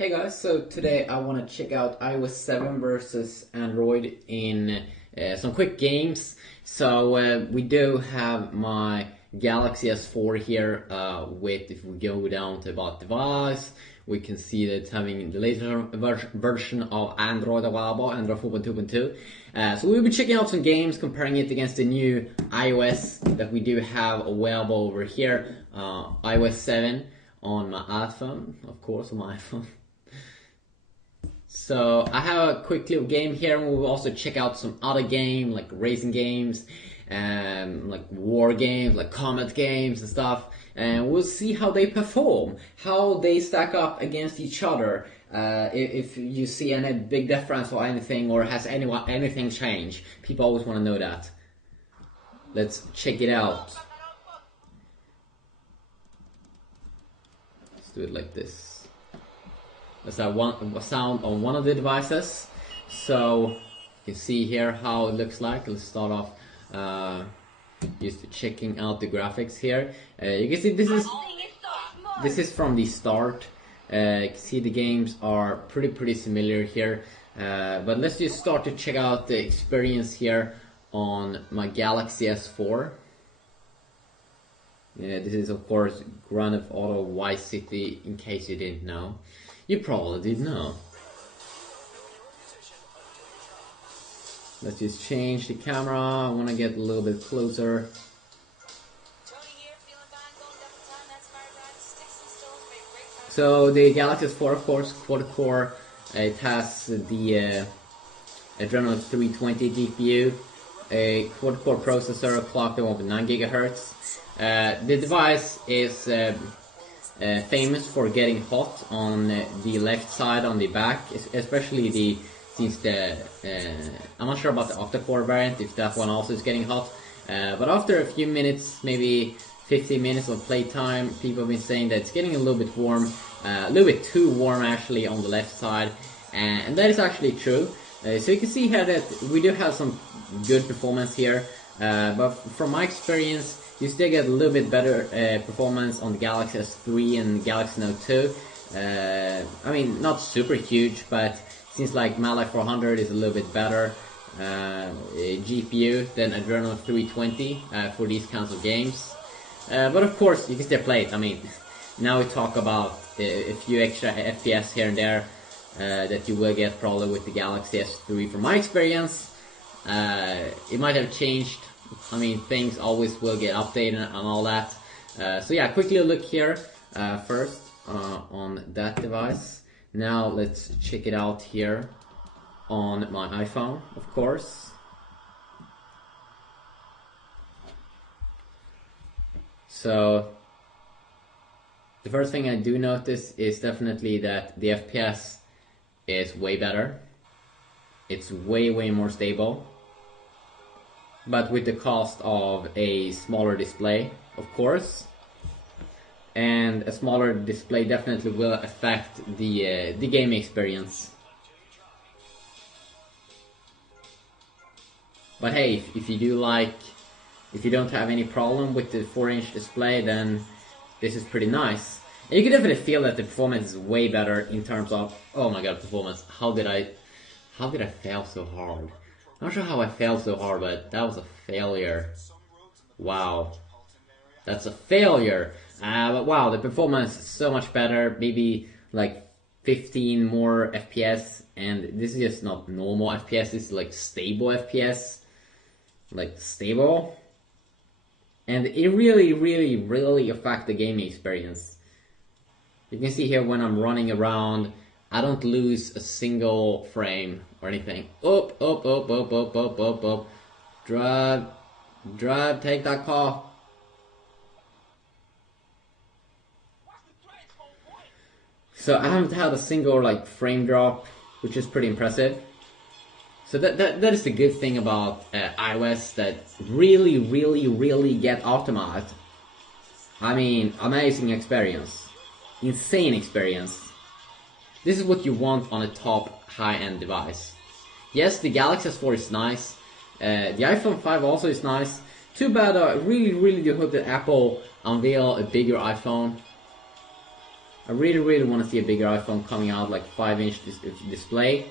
Hey guys, so today I want to check out iOS 7 versus Android in some quick games. So we do have my Galaxy S4 here if we go down to about device, we can see that it's having the latest version of Android available, Android 4.2.2. So we'll be checking out some games, comparing it against the new iOS that we do have available over here, iOS 7 on my iPhone, of course, on my iPhone. So I have a quick little game here, and we'll also check out some other games like racing games, like war games, like combat games and stuff, and we'll see how they perform, how they stack up against each other. If you see any big difference or anything, or has anything changed, people always want to know that. Let's check it out. Let's do it like this. Let's have a sound on one of the devices, so you can see here how it looks like. Let's start off just checking out the graphics here. You can see this is from the start. You can see the games are pretty similar here, but let's just start to check out the experience here on my Galaxy S4. This is of course Grand Theft Auto Vice City, in case you didn't know. You probably did know. Let's just change the camera. I want to get a little bit closer. So the Galaxy S4, of course, quad-core. It has the Adreno 320 GPU, a quad-core processor clocked at 1.9 GHz. The device is famous for getting hot on the left side, on the back, especially I'm not sure about the octa-core variant, if that one also is getting hot, but after a few minutes, maybe 15 minutes of playtime, people have been saying that it's getting a little bit warm, a little bit too warm actually on the left side, and that is actually true. So you can see here that we do have some good performance here, but from my experience, you still get a little bit better performance on the Galaxy S3 and Galaxy Note 2. I mean, not super huge, but seems like Mali 400 is a little bit better GPU than Adreno 320 for these kinds of games. But of course, you can still play it. I mean, now we talk about a few extra FPS here and there that you will get probably with the Galaxy S3. From my experience, it might have changed. I mean, things always will get updated and all that. So yeah, quickly look here first on that device. Now let's check it out here on my iPhone, of course. So the first thing I do notice is definitely that the FPS is way better. It's way more stable, but with the cost of a smaller display, of course. And a smaller display definitely will affect the gaming experience. But hey, if you don't have any problem with the 4-inch display, then this is pretty nice. And you can definitely feel that the performance is way better in terms of, oh my god, performance. How did I fail so hard? I'm not sure how I failed so hard, but that was a failure. Wow. That's a failure. But wow, the performance is so much better. Maybe like 15 more FPS. And this is just not normal FPS. This is like stable FPS. Like stable. And it really affects the gaming experience. You can see here when I'm running around, I don't lose a single frame or anything. Up. Drive, take that car. So I haven't had a single like frame drop, which is pretty impressive. So that is the good thing about iOS, that really get optimized. I mean, amazing experience, insane experience. This is what you want on a top high-end device. Yes, the Galaxy S4 is nice. The iPhone 5 also is nice. Too bad, I really do hope that Apple unveil a bigger iPhone. I really want to see a bigger iPhone coming out, like 5-inch display.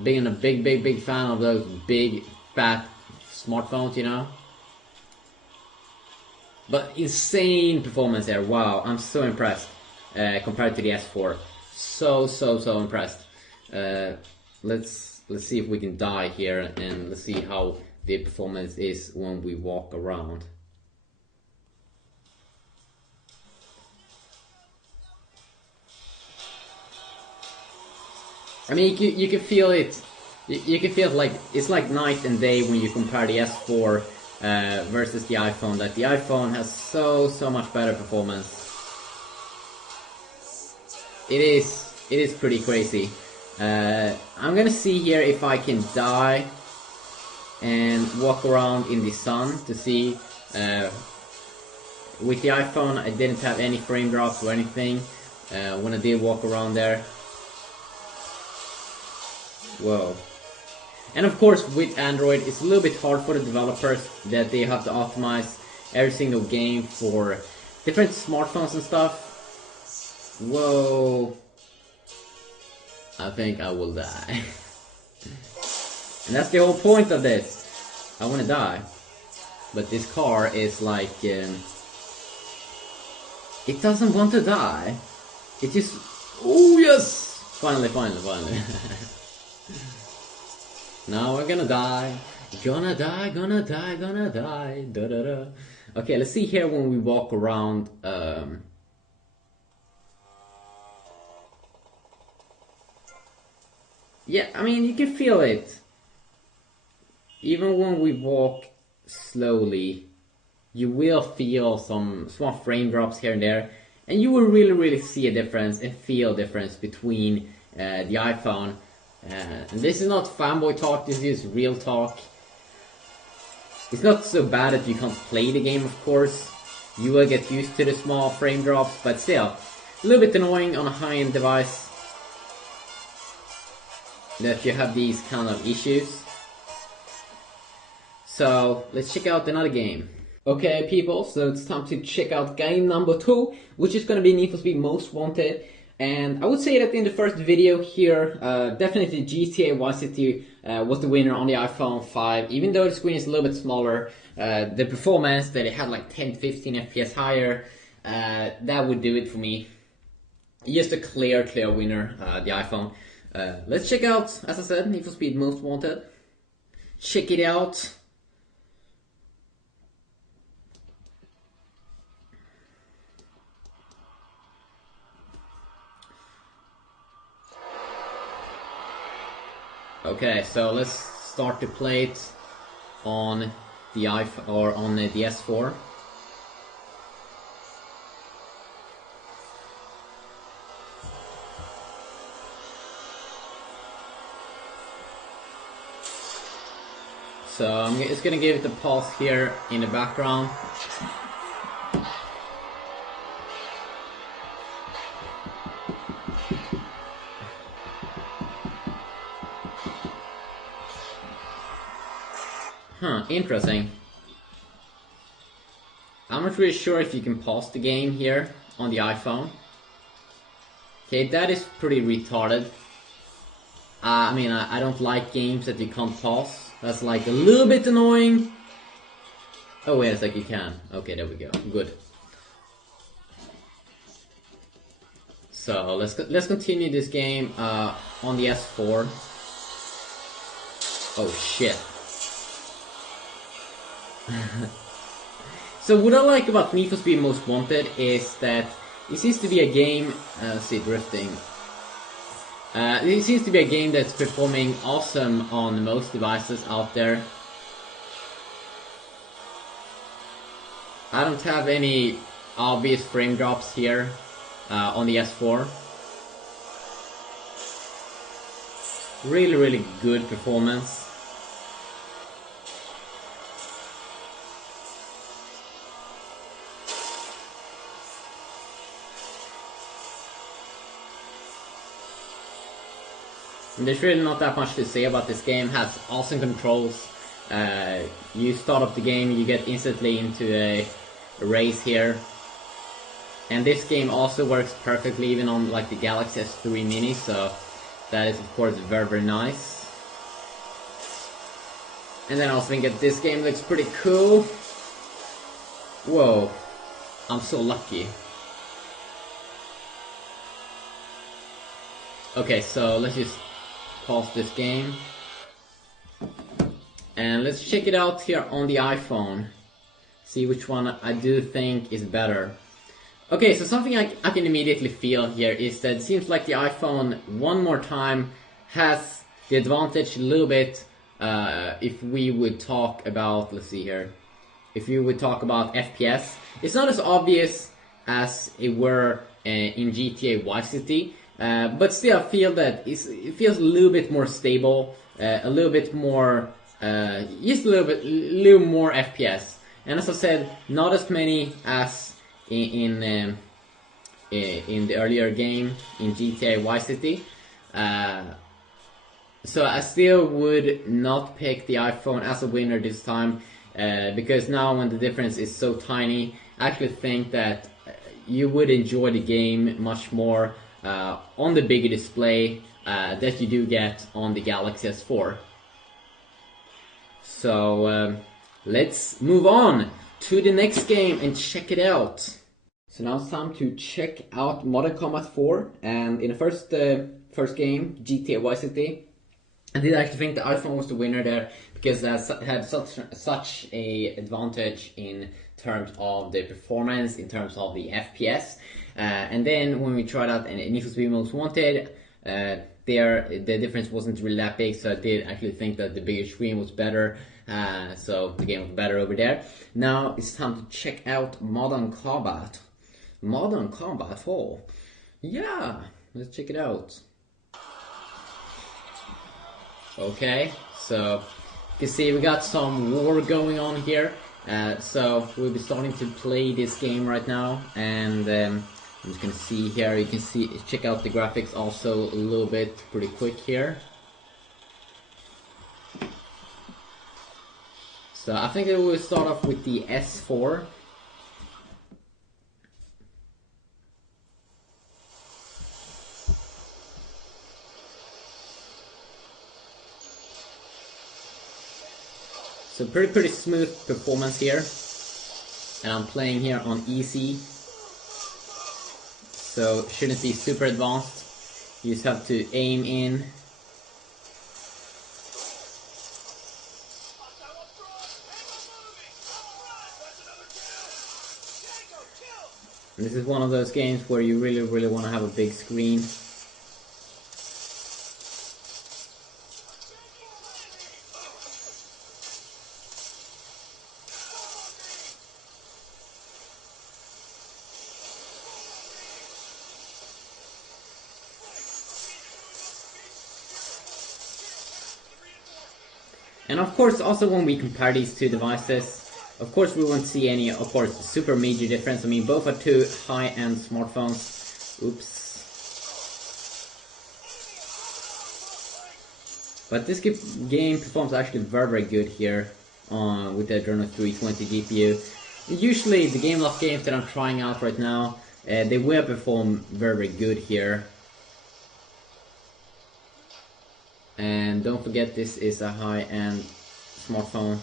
Being a big fan of those big fat smartphones, you know. But insane performance there. Wow, I'm so impressed compared to the S4. So impressed. Let's see if we can die here, and let's see how the performance is when we walk around. I mean, you can feel it. You can feel like it's like night and day when you compare the S4 versus the iPhone. That the iPhone has so much better performance. It is pretty crazy. I'm gonna see here if I can die and walk around in the sun to see. With the iPhone, I didn't have any frame drops or anything when I did walk around there. Whoa. And of course, with Android, it's a little bit hard for the developers that they have to optimize every single game for different smartphones and stuff. Whoa. I think I will die. And that's the whole point of this. I want to die. But this car is like... it doesn't want to die. It just... Oh yes! Finally. Now we're gonna die. Gonna die. Da da da. Okay, let's see here when we walk around. Yeah, I mean, you can feel it. Even when we walk slowly, you will feel some small frame drops here and there. And you will really see a difference and feel a difference between the iPhone. And this is not fanboy talk, this is real talk. It's not so bad that you can't play the game, of course. You will get used to the small frame drops, but still, a little bit annoying on a high-end device that you have these kind of issues. So, let's check out another game. Okay people, so it's time to check out game number 2, which is gonna be Need for Speed Most Wanted. And I would say that in the first video here, definitely GTA Vice City was the winner on the iPhone 5. Even though the screen is a little bit smaller, the performance that it had like 10-15 FPS higher, that would do it for me. Just a clear winner, the iPhone. Let's check out, as I said, Need for Speed Most Wanted. Check it out. Okay, so let's start to play it on the iPhone or on the S4. So I'm just gonna give it a pause here in the background. Huh, interesting. I'm not really sure if you can pause the game here on the iPhone. Okay, that is pretty retarded. I mean, I don't like games that you can't pause. That's like a little bit annoying. Oh wait a sec, you can. Okay, there we go. Good. So let's continue this game on the S4. Oh shit. So what I like about Need for Speed Most Wanted is that it seems to be a game, let's see, drifting. It seems to be a game that's performing awesome on most devices out there. I don't have any obvious frame drops here on the S4. Really good performance. There's really not that much to say about this game. It has awesome controls. You start up the game, you get instantly into a race here. And this game also works perfectly even on like the Galaxy S3 Mini, so that is of course very, very nice. And then I also think that this game looks pretty cool. Whoa, I'm so lucky. Okay, so let's just pause this game. And let's check it out here on the iPhone. See which one I do think is better. Okay, so something I can immediately feel here is that it seems like the iPhone, one more time, has the advantage a little bit if we would talk about, let's see here, if you would talk about FPS. It's not as obvious as it were in GTA Vice City, but still I feel that it feels a little bit more stable, a little bit more, just a little more FPS. And as I said, not as many as in the earlier game in GTA Vice City. So I still would not pick the iPhone as a winner this time, because now when the difference is so tiny, I actually think that you would enjoy the game much more on the bigger display that you do get on the Galaxy S4. So let's move on to the next game and check it out. So now it's time to check out Modern Combat 4, and in the first game, GTA Vice City, I did actually think the iPhone was the winner there because it had such a advantage in terms of the performance, in terms of the FPS, and then when we tried out Need for Speed Most Wanted, the difference wasn't really that big, so I did actually think that the bigger screen was better, so the game was better over there. Now it's time to check out Modern Combat. Modern Combat 4. Yeah, let's check it out. Okay, so you can see we got some war going on here. So we'll be starting to play this game right now, and I'm just gonna see here. You can see, check out the graphics also a little bit, pretty quick here. So I think it will start off with the S4. So pretty smooth performance here, and I'm playing here on easy, so shouldn't be super advanced. You just have to aim in. And this is one of those games where you really want to have a big screen. And of course, also when we compare these two devices, of course we won't see any, of course, super major difference. I mean, both are two high-end smartphones. Oops. But this game performs actually very good here with the Adreno 320 GPU. Usually the game-lost games that I'm trying out right now, they will perform very good here. And don't forget, this is a high-end smartphone.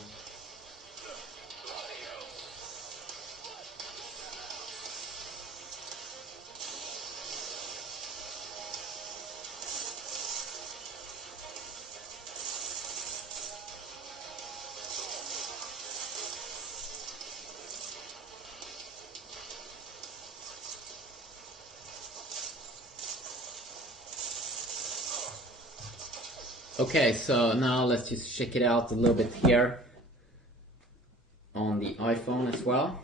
Okay, so now let's just check it out a little bit here on the iPhone as well.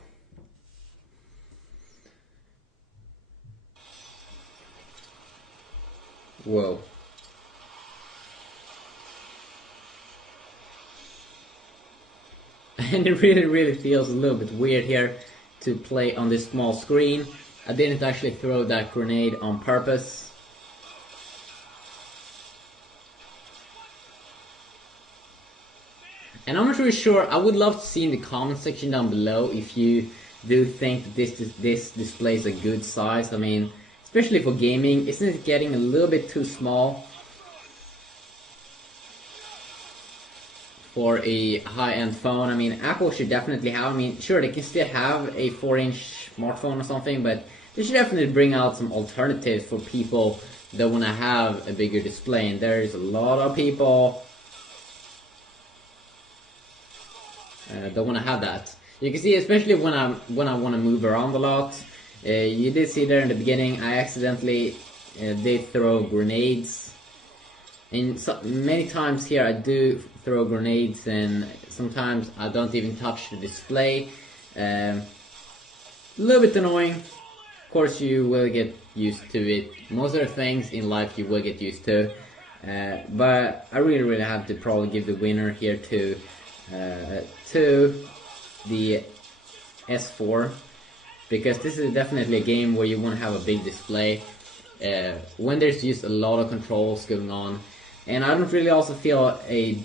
Whoa. And it really feels a little bit weird here to play on this small screen. I didn't actually throw that grenade on purpose. And I'm not really sure, I would love to see in the comment section down below if you do think that this display is a good size. I mean, especially for gaming, isn't it getting a little bit too small for a high-end phone? I mean, Apple should definitely have, I mean, sure, they can still have a 4-inch smartphone or something, but they should definitely bring out some alternatives for people that want to have a bigger display. And there's a lot of people that want to have that. You can see, especially when I want to move around a lot. You did see there in the beginning, I accidentally did throw grenades. And so, many times here I do throw grenades, and sometimes I don't even touch the display. A little bit annoying. Of course, you will get used to it. Most of the things in life you will get used to. But I really have to probably give the winner here to the S4, because this is definitely a game where you want to have a big display when there's just a lot of controls going on. And I don't really also feel a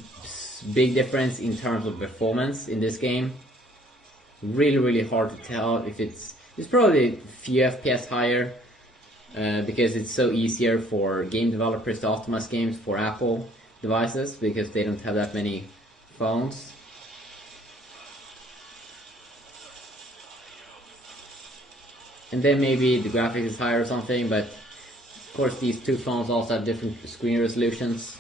big difference in terms of performance in this game. Really hard to tell if it's probably a few FPS higher, because it's so easier for game developers to optimize games for Apple devices, because they don't have that many phones. And then maybe the graphics is higher or something, but of course these two phones also have different screen resolutions.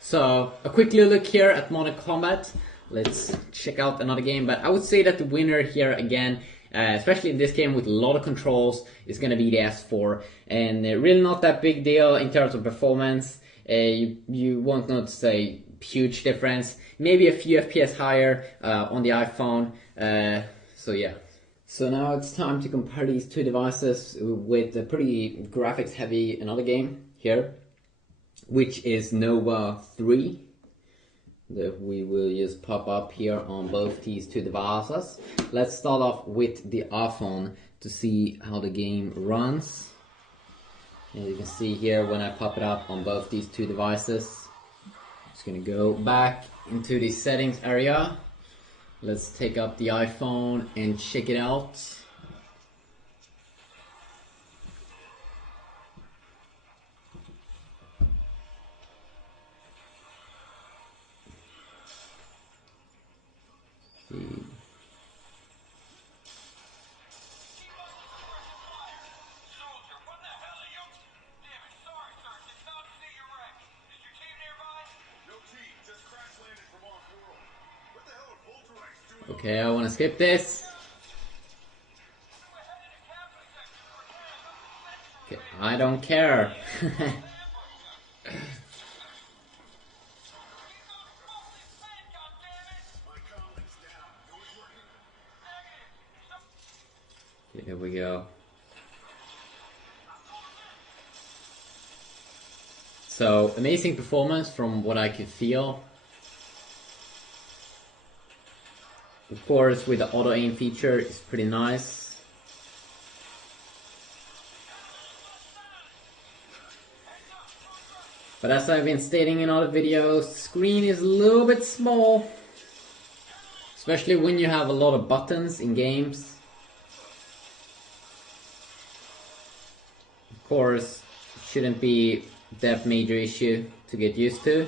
So, a quick little look here at Modern Combat. Let's check out another game, but I would say that the winner here again, especially in this game with a lot of controls, is going to be the S4. And really not that big deal in terms of performance. You won't notice a huge difference. Maybe a few FPS higher on the iPhone. So yeah. So now it's time to compare these two devices with a pretty graphics heavy another game here, which is Nova 3. That we will just pop up here on both these two devices. Let's start off with the iPhone to see how the game runs. And you can see here when I pop it up on both these two devices. Just gonna go back into the settings area. Let's take up the iPhone and check it out. See. Okay, I want to skip this. Okay, I don't care. Okay, here we go. So, amazing performance from what I could feel. Of course, with the auto aim feature, it's pretty nice. But as I've been stating in other videos, the screen is a little bit small. Especially when you have a lot of buttons in games. Of course, it shouldn't be that major issue to get used to.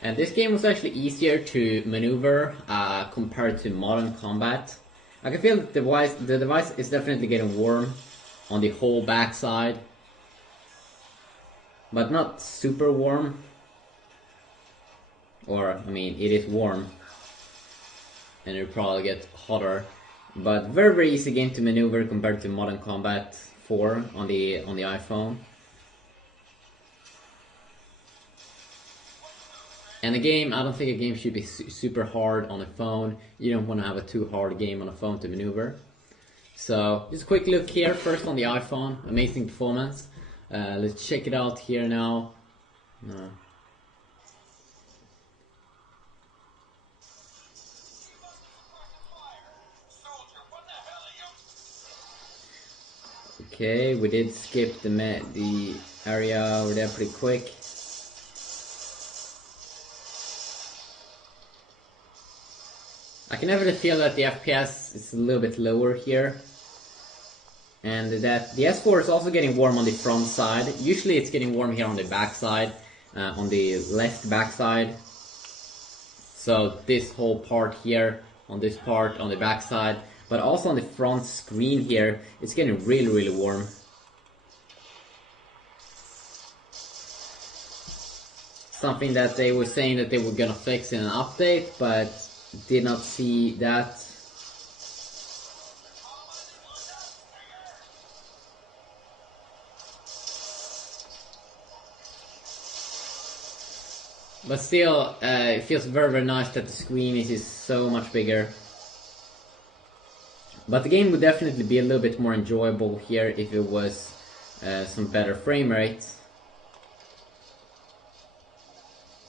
And this game was actually easier to maneuver compared to Modern Combat. I can feel that the device is definitely getting warm on the whole backside, but not super warm. Or, I mean, it is warm, and it'll probably get hotter. But very easy game to maneuver compared to Modern Combat 4 on the iPhone. And a game, I don't think a game should be super hard on a phone. You don't want to have a too hard game on a phone to maneuver. So, just a quick look here, first on the iPhone. Amazing performance. Let's check it out here now. Okay, we did skip the area over there pretty quick. I can definitely feel that the FPS is a little bit lower here. And that the S4 is also getting warm on the front side. Usually it's getting warm here on the back side, on the left back side. So this whole part here, on this part, on the back side, but also on the front screen here, it's getting really warm. Something that they were saying that they were gonna fix in an update, but did not see that. But still, it feels very nice that the screen is so much bigger. But the game would definitely be a little bit more enjoyable here if it was some better frame rates.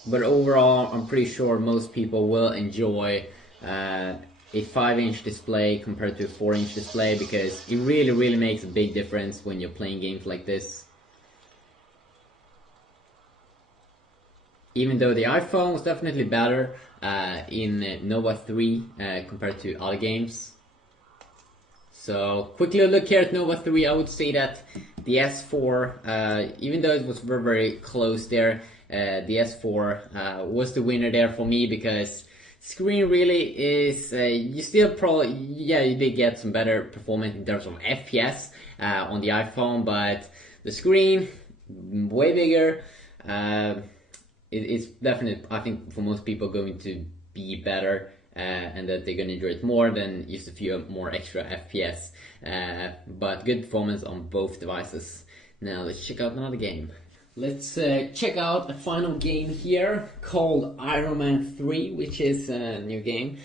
But overall, I'm pretty sure most people will enjoy a 5-inch display compared to a 4-inch display, because it really makes a big difference when you're playing games like this. Even though the iPhone was definitely better in Nova 3 compared to other games. So, quickly look here at Nova 3, I would say that the S4, even though it was very close there, the S4 was the winner there for me, because screen really is, you still probably, yeah, you did get some better performance in terms of FPS on the iPhone, but the screen, way bigger. It's definitely, I think, for most people going to be better, and that they're going to enjoy it more than just a few more extra FPS. But good performance on both devices. Now let's check out another game. Let's check out a final game here called Iron Man 3, which is a new game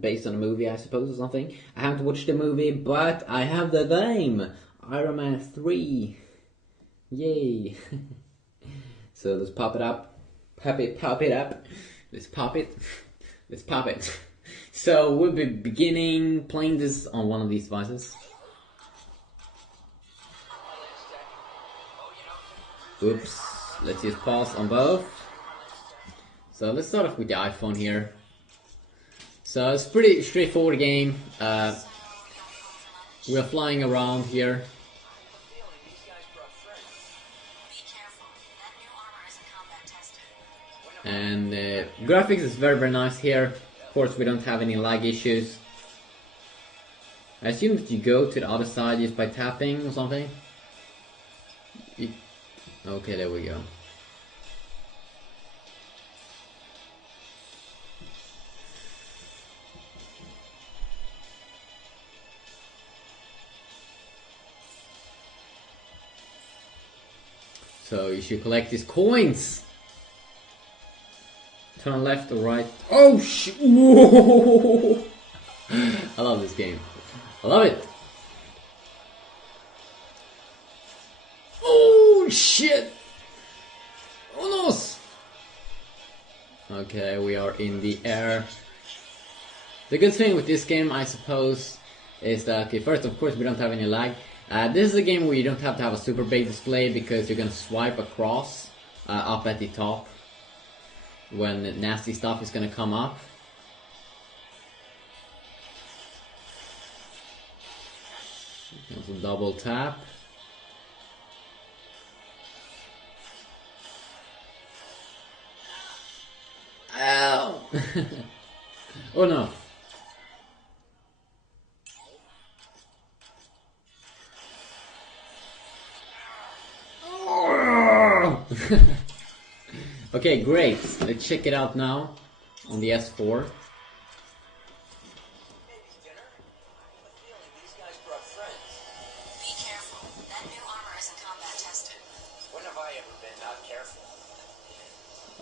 based on a movie, I suppose, or something. I haven't watched the movie, but I have the game, Iron Man 3. Yay! So let's pop it up. Pop it up. Let's pop it. Let's pop it. So we'll be beginning playing this on one of these devices. Oops. Let's just pause on both. So let's start off with the iPhone here. So it's a pretty straightforward game. We're flying around here. And graphics is very nice here. Of course, we don't have any lag issues. I assume that you go to the other side just by tapping or something. Okay, there we go. So you should collect these coins. Turn left or right. Oh shit! Whoa! I love this game. I love it. Oh shit! Oh no! Okay, we are in the air. The good thing with this game, I suppose, is that, okay, first, of course, we don't have any lag. This is a game where you don't have to have a super big display, because you're gonna swipe across up at the top when nasty stuff is gonna come up. Also double tap. Ow! Oh no. Okay, great. Let's check it out now on the S4.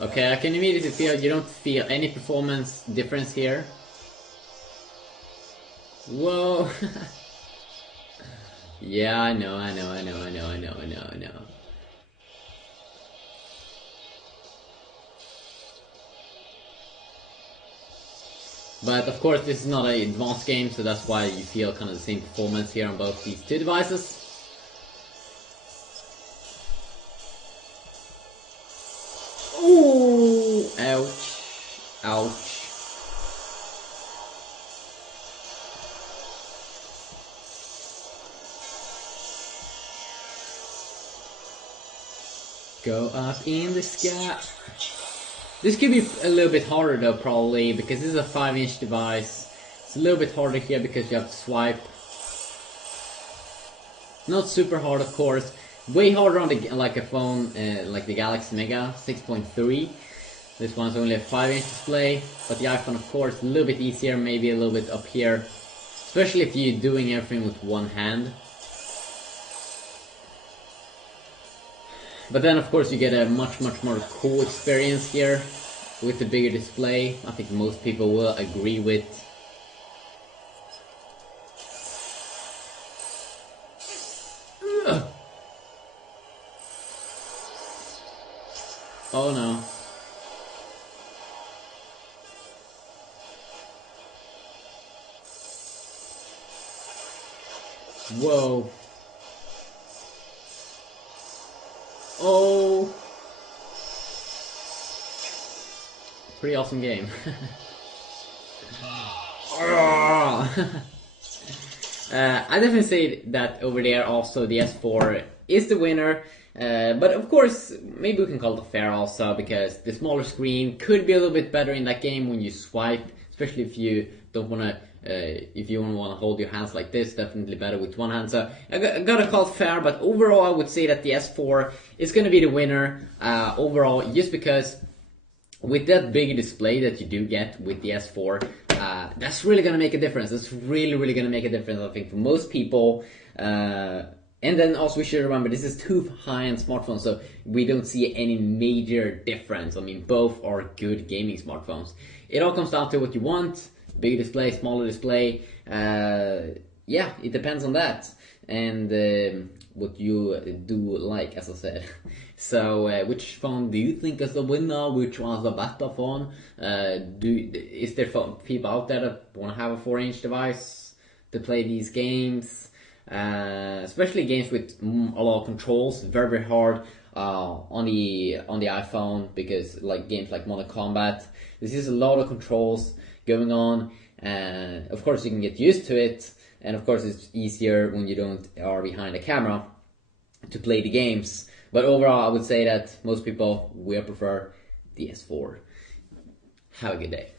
Okay, I can immediately feel you don't feel any performance difference here. Whoa! Yeah, I know. But of course this is not an advanced game, so that's why you feel kind of the same performance here on both these two devices. Go up in the sky. This could be a little bit harder though, probably, because this is a 5-inch device. It's a little bit harder here because you have to swipe. Not super hard, of course. Way harder on the like a phone like the Galaxy Mega 6.3. This one's only a 5-inch display, but the iPhone, of course, a little bit easier, maybe a little bit up here, especially if you're doing everything with one hand. But then, of course, you get a much more cool experience here with the bigger display. I think most people will agree with. Ugh. Oh no. Whoa. Oh. Pretty awesome game. I definitely say that over there also the S4 is the winner. But of course, maybe we can call it fair also, because the smaller screen could be a little bit better in that game when you swipe, especially if you don't want to, if you don't want to hold your hands like this, definitely better with one hand. So I gotta call it fair, but overall I would say that the S4 is gonna be the winner overall, just because with that big display that you do get with the S4, that's really gonna make a difference. That's really gonna make a difference, I think, for most people. And then also we should remember this is two high-end smartphones, so we don't see any major difference. I mean, both are good gaming smartphones. It all comes down to what you want: bigger display, smaller display. Yeah, it depends on that and what you do like, as I said. So, which phone do you think is the winner? Which one's the better phone? Is there people out there that want to have a 4-inch device to play these games? Especially games with a lot of controls, very hard on the iPhone, because like games like Mortal Kombat, this is a lot of controls going on. Of course, you can get used to it, and of course, it's easier when you don't are behind a camera to play the games. But overall, I would say that most people will prefer the S4. Have a good day.